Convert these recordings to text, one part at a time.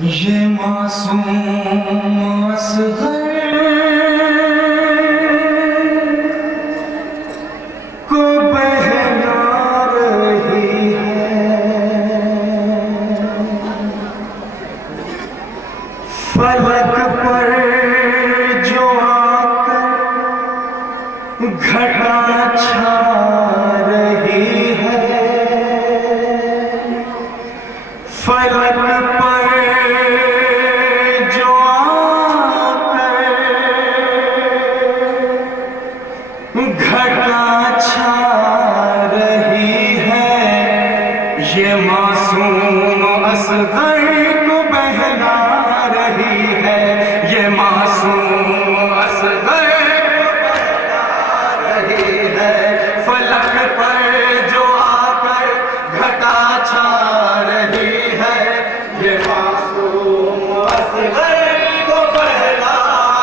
یہ معصوم اصغر کو بہلا رہی ہے، فلک پر جو آ کر گھٹا چھا رہی ہے، فلک پر جو آ کر گھٹا چھا رہی ہے، یہ معصوم اصغر کو بہلا رہی ہے، یہ معصوم اصغر کو بہلا رہی ہے، فلک پر جو آ کر گھٹا چھا رہی ہے، یہ معصوم اصغر کو بہلا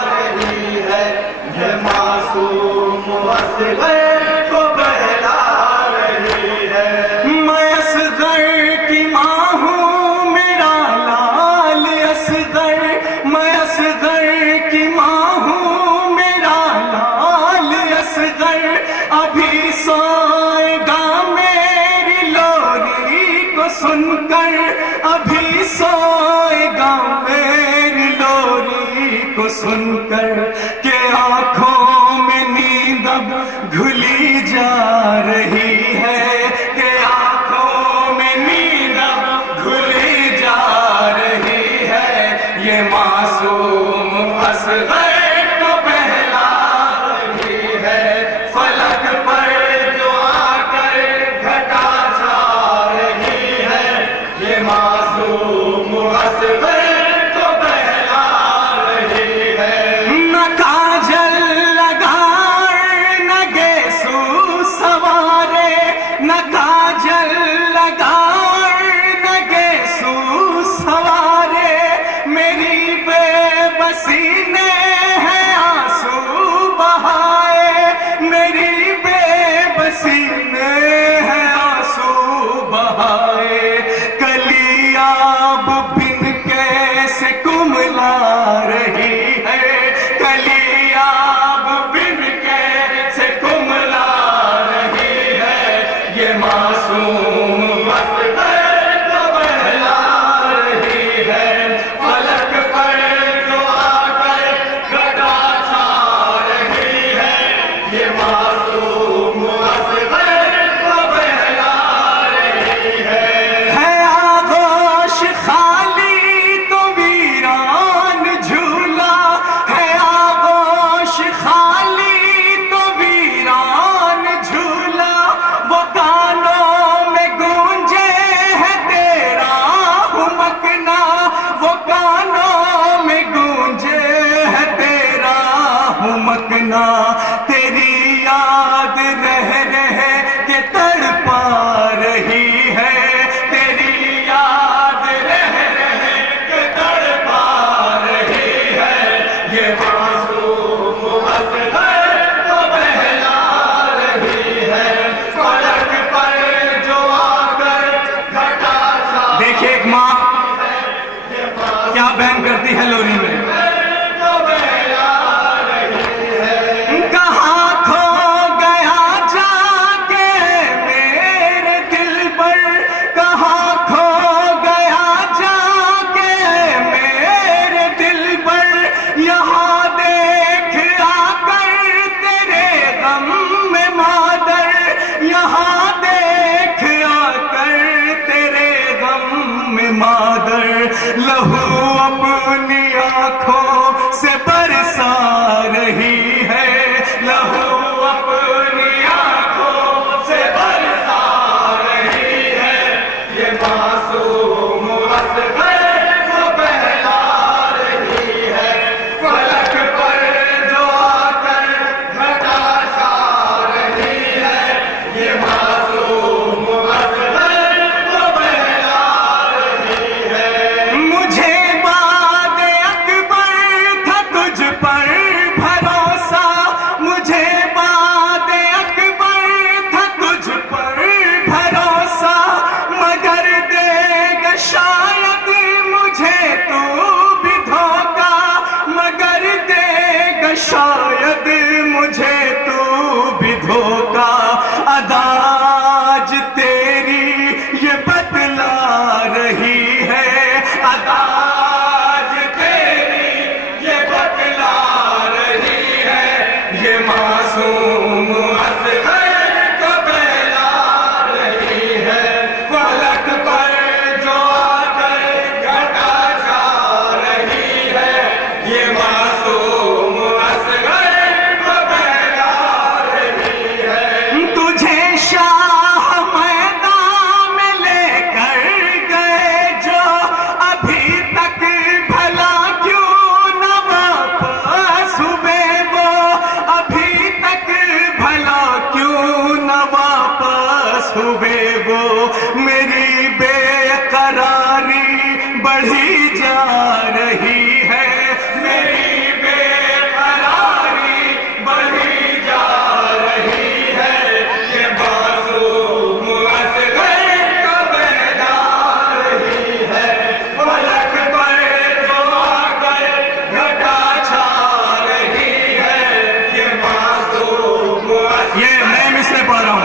رہی ہے، یہ معصوم اصغر کو بہلا رہی ہے۔ میں اصغر کی ماں ہوں، میرا لال اصغر، میں اصغر کی ماں ہوں، میرا لال اصغر ابھی سوئے گا میری لوری کو سن کر، ابھی سوئے گا میری لوری کو سن کر، کہ آنکھوں میں نیند اب گھلی جا رہی ہے، کہ آنکھوں میں نیند اب گھلی جا رہی ہے، یہ معصوم اصغر کو بہلا رہی ہے، فلک پر جو آ کر گھٹا چھا رہی ہے، یہ معصوم اصغر کو بہلا رہی ہے۔ نہ کاجل لگائے نہ گیسو سوارے، نہ کاجل لگائے نہ گیسو سوارے، میری بے بسی نے ہے آنسو بہائے، میری بے بسی نے ہے آنسو بہائے، کلیاب بن کیسے کملا رہی ہے، کلیاب بن کیسے کملا رہی ہے، یہ معصوم اصغر کو بہلا رہی ہے، فلک پر جو آ کر گھٹا چھا رہی ہے، یہ معصوم اصغر کو بہلا رہی ہے آغوش خالی تو ویران جھولا، ہے آغوش خالی تو ویران جھولا، وہ کانوں میں گونجے ہے تیرا ہمکنا، وہ کانوں میں گونجے ہے تیرا ہمکنا، تیری یاد رہ رہ کے تڑپا رہی ہے، تیری یاد رہ رہ کے تڑپا رہی ہے، یہ معصوم اصغر کو بہلا رہی ہے، فلک پر جو آ کر گھٹا چھا۔ دیکھیے ایک ماں کیا بیان کرتی ہے لوری میں، کہاں کھو گیا جا کے میرے دل پر، کہاں کھو گیا جا کے میرے دل پر، یہاں دیکھ آ کر تیرے غم میں مادر، یہاں دیکھ آ کر تیرے غم میں مادر، لہو اپنی آنکھوں سے برسا رہی ہے، لہو اپنی آنکھوں سے برسا رہی ہے، یہ معصوم اصغر کو بہلا رہی ہے، فلک پر جو آ کر گھٹا چھا رہی ہے، یہ معصوم اصغر کو بہلا رہی ہے۔ مجھے باد تو بھی دھوکا، مگر دے گا شاید مجھے تو بھی دھوکا. اداج تیری یہ بتلا رہی ہے، اداج تیری یہ بتلا رہی ہے، یہ معصوم اصغر کو بہلا رہی ہے. فلک پر جو آ کر گھٹا جا رہی ہے، یہ معصوم اصغر کو بہلا رہی ہے. تجھے شاہ میدان میں لے کر گئے جو، ابھی تک بھلا کیوں نہ واپس ہوئے وہ، ابھی تک بھلا کیوں نہ واپس ہوئے وہ. میری بے قراری بڑھی جا رہی ہے، میری بے قراری بڑھی جا رہی ہے، یہ معصوم اصغر کو بہلا رہی ہے. فلک پر جو آ کر گھٹا چھا رہی ہے، یہ معصوم اصغر. یہ میں مصرے پا رہا ہوں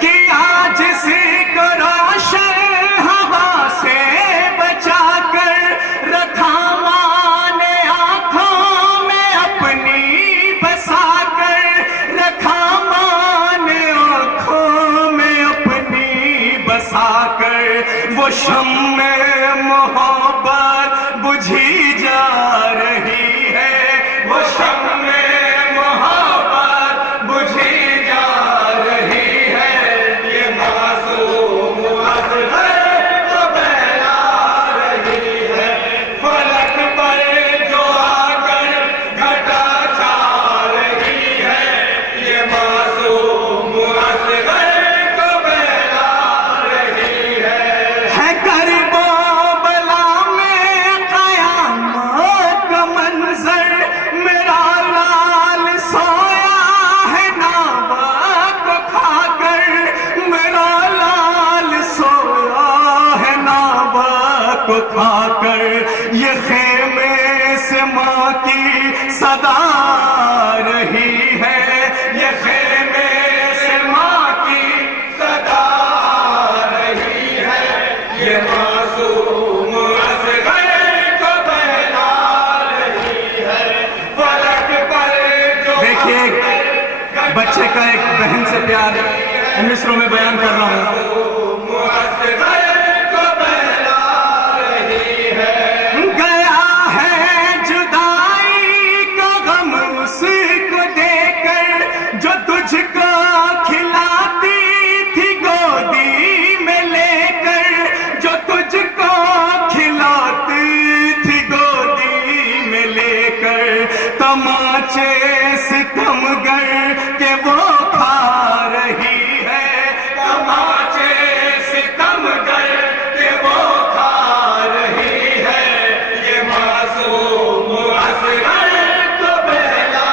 کہ آج اسی کو روشن ہوا سے بچا کر رکھا ماں نے آنکھوں میں اپنی بسا کر، رکھا ماں نے آنکھوں میں اپنی بسا کر. وہ شمع محبت بجھی جا رہی ہے، وہ شمع محبت بجھی جا رہی ہے، یہ معصوم اصغر کو بہلا رہی ہے. فلک پر جو آ کر گھٹا چھا رہی ہے، یہ معصوم اصغر کو بہلا رہی ہے. کرب و بلا میں قیامت کا منظر، میرا لال سویا ہے ناوا کو کھا کر، میرا لال سویا ہے ناوا کو کھا کر. یہ خیمے سے ماں کی صدا آ رہی ہے، یہ خیمے سے ماں کی صدا آ رہی ہے، یہ معصوم اصغر کو بہلا رہی ہے. فلک پر جو دیکھیے بچے کا ایک بہن سے پیار ان مصروں میں بیان کر رہا ہوں. اصغر کو بہلا رہی ہے. گیا ہے جدائی کا غم اس کو دے کر، جو تجھ کو کھلاتی تھی گودی میں لے کر، جو تجھ کو کھلاتی تھی گودی میں لے کر. تماچے ستمگر کے وہ کھا رہی ہے، تماچے ستمگر کے وہ کھا رہی ہے، یہ معصوم اصغر کو بہلا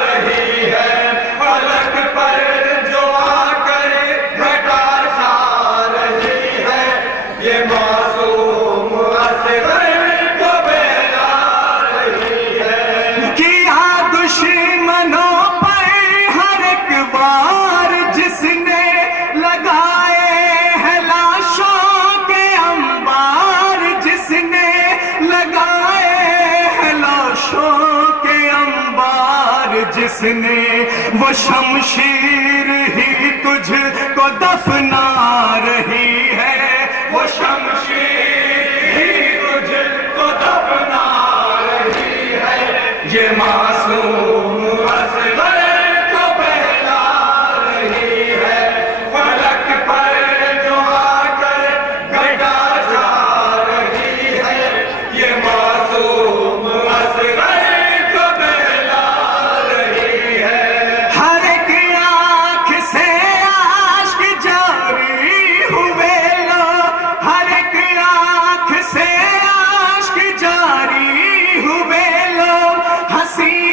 رہی ہے. فلک پر جو آ کر گھٹا چھا رہی ہے، یہ معصوم اصغر کو بہلا رہی ہے. کیا دشمنوں پر ہر ایک وار جس نے لگائے ہیں لاشوں کے انبار، جس نے لگائے ہیں لاشوں کے انبار، جس نے وہ شمشیر ہی تجھ کو دفنا رہی ہے، وہ شمشیر ہی تجھ کو دفنا رہی ہے، یہ معصوم اصغر کو بہلا رہی ہے. فلک پر جو آ کر گھٹا جا رہی ہے، یہ معصوم اصغر کو بہلا رہی ہے. ہر ایک آنکھ سے عاشق جاری ہوئے لو، ہر ایک آنکھ سے عاشق جاری ہوئے لو. حسین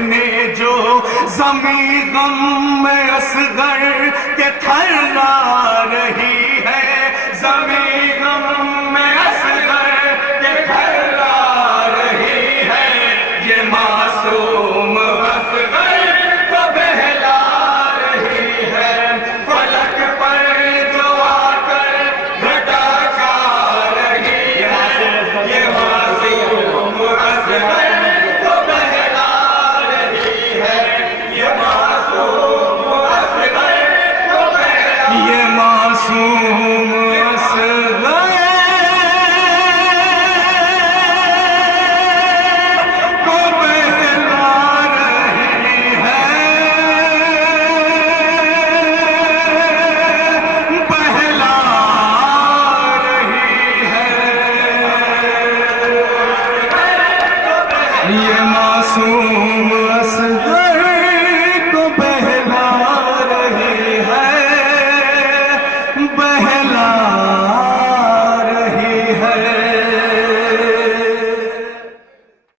نے جو زمین غم میں اصغر کے تھرلا رہی ہے، زمین غم میں اصغر کے تھرلا رہی ہے، یہ معصوم